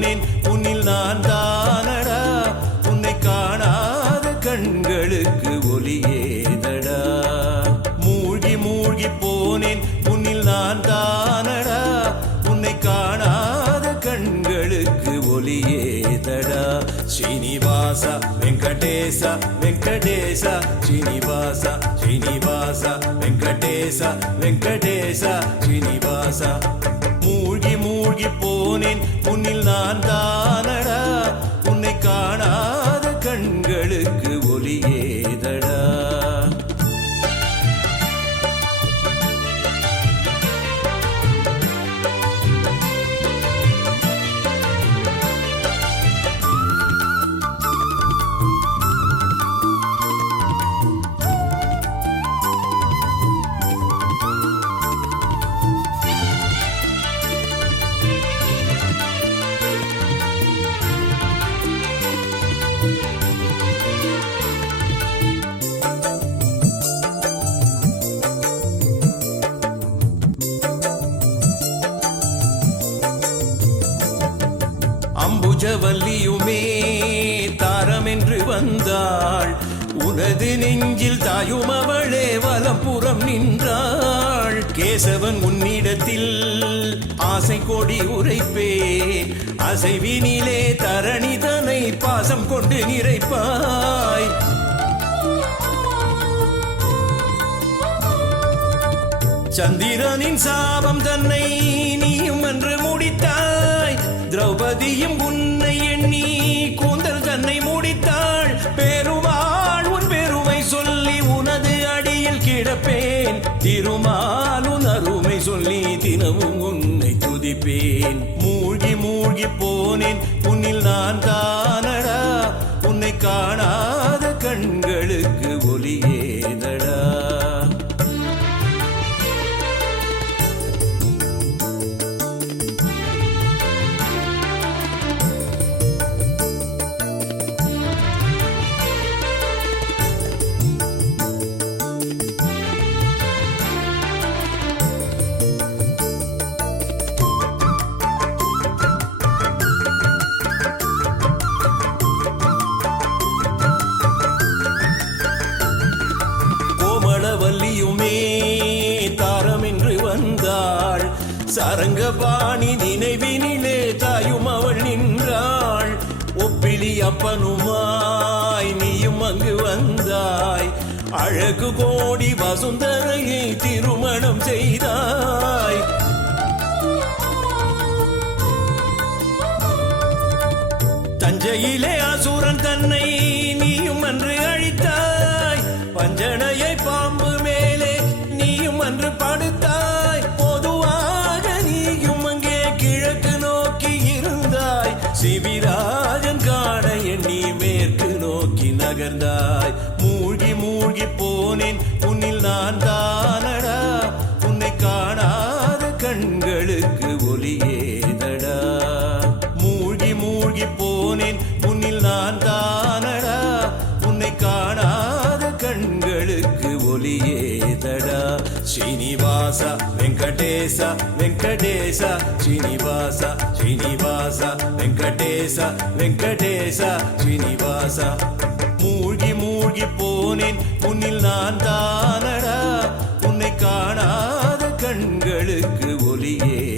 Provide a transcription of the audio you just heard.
போனேன் உன்னில் நான் தானடா, உன்னை காணாத கண்களுக்கு ஒலியேதடா. மூழ்கி மூழ்கி போனேன் உன்னில் நான் தானடா, உன்னை காணாத கண்களுக்கு ஒலியேதடா. ஸ்ரீனிவாச வெங்கடேச வெங்கடேச ஸ்ரீனிவாச ஸ்ரீனிவாச வெங்கடேச வெங்கடேச ஸ்ரீனிவாச. மூழ்கி மூழ்கி போனேன் உன்னில் நான் தானடா, உன்னை காணாத கண்களுக்கு ஒலியேதடா. அம்புஜவல்லியுமே தாரமென்று வந்தாள், உனது நெஞ்சில் தாயும் அவளே வலப்புறம் நின்றாள். கேசவன் உன்னிடத்தில் ஆசை கொடி உரைப்பே, அசைவினிலே தரணிதனை பாசம் கொண்டு நிறைப்பாய். சந்திரனின் சாபம் தன்னை நீயும் என்று முடித்தாய், திரௌபதியும் உன்னை எண்ணி கூந்தல் தன்னை முடித்தாள். பெருமாள் உன் பெருமை சொல்லி உனது அடியில் கிடப்பேன், திருமால் உன் அருமை சொல்லி தினமும் உன்னை துதிப்பேன். மூழ்கி மூழ்கி போனேன் உன்னில் நான் தானடா, உன்னை காணாத கண்களுக்கு ஒலியேதடா. வல்லியுமே தாரமென்று வந்தாள், சரங்கபாணி நினைவினிலே தாயும் அவள் நின்றாள். ஒப்பிலி அப்பனுமாய் நீயும் அங்கு வந்தாய், அழகு கோடி வசுந்தரையை திருமணம் செய்தாய். தஞ்சையிலே அசுரன் தன்னை நீயும் அன்று அழித்தாய், பஞ்சனையை பாம்பு மேலே நீயும் அன்று படுத்தாய். பொதுவாக நீயும் அங்கே கிழக்கு நோக்கி இருந்தாய், சிவிராஜன் காண எண்ணி மேற்கு நோக்கி நகர்ந்தாய். மூழ்கி மூழ்கி போனேன் உன்னில் நான் தானடா, உன்னை காணாத கண்களுக்கு ஒலியேதடா. மூழ்கி மூழ்கி போனேன் உன்னில் நான் தானடா, உன்னை காணாத கண்களுக்கு ஒலியேதடா. ஸ்ரீனிவாச வெங்கடேச வெங்கடேச ஸ்ரீனிவாச ஸ்ரீனிவாச வெங்கடேச வெங்கடேச ஸ்ரீனிவாச. மூழ்கி மூழ்கி போனேன் உன்னில் நான் தானடா, உன்னை காணாத கண்களுக்கு ஒலியே